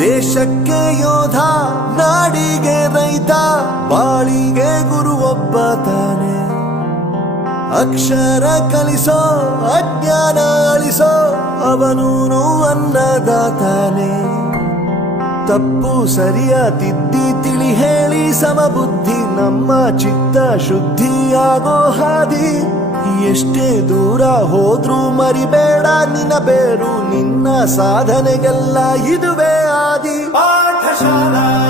ದೇಶಕ್ಕೆ ಯೋಧ, ನಾಡಿಗೆ ರೈತ, ಬಾಳಿಗೆ ಗುರು ಒಬ್ಬ ತಾನೆ. ಅಕ್ಷರ ಕಲಿಸೋ, ಅಜ್ಞಾನ ಅಳಿಸೋ, ಅವನೂನು ಅನ್ನದಾತಾನೆ. ತಪ್ಪು ಸರಿಯ ತಿದ್ದಿ ತಿಳಿ ಹೇಳಿ ಸಮಬುದ್ಧಿ, ನಮ್ಮ ಚಿತ್ತ ಶುದ್ಧಿಯಾಗೋ ಹಾದಿ. ಎಷ್ಟೇ ದೂರ ಹೋದ್ರೂ ಮರಿಬೇಡ ನಿನ್ನ ಬೇರು, ನಿನ್ನ ಸಾಧನೆಗೆಲ್ಲ ಇದುವೇ ಆದಿ. ಪಾಠಶಾಲಾ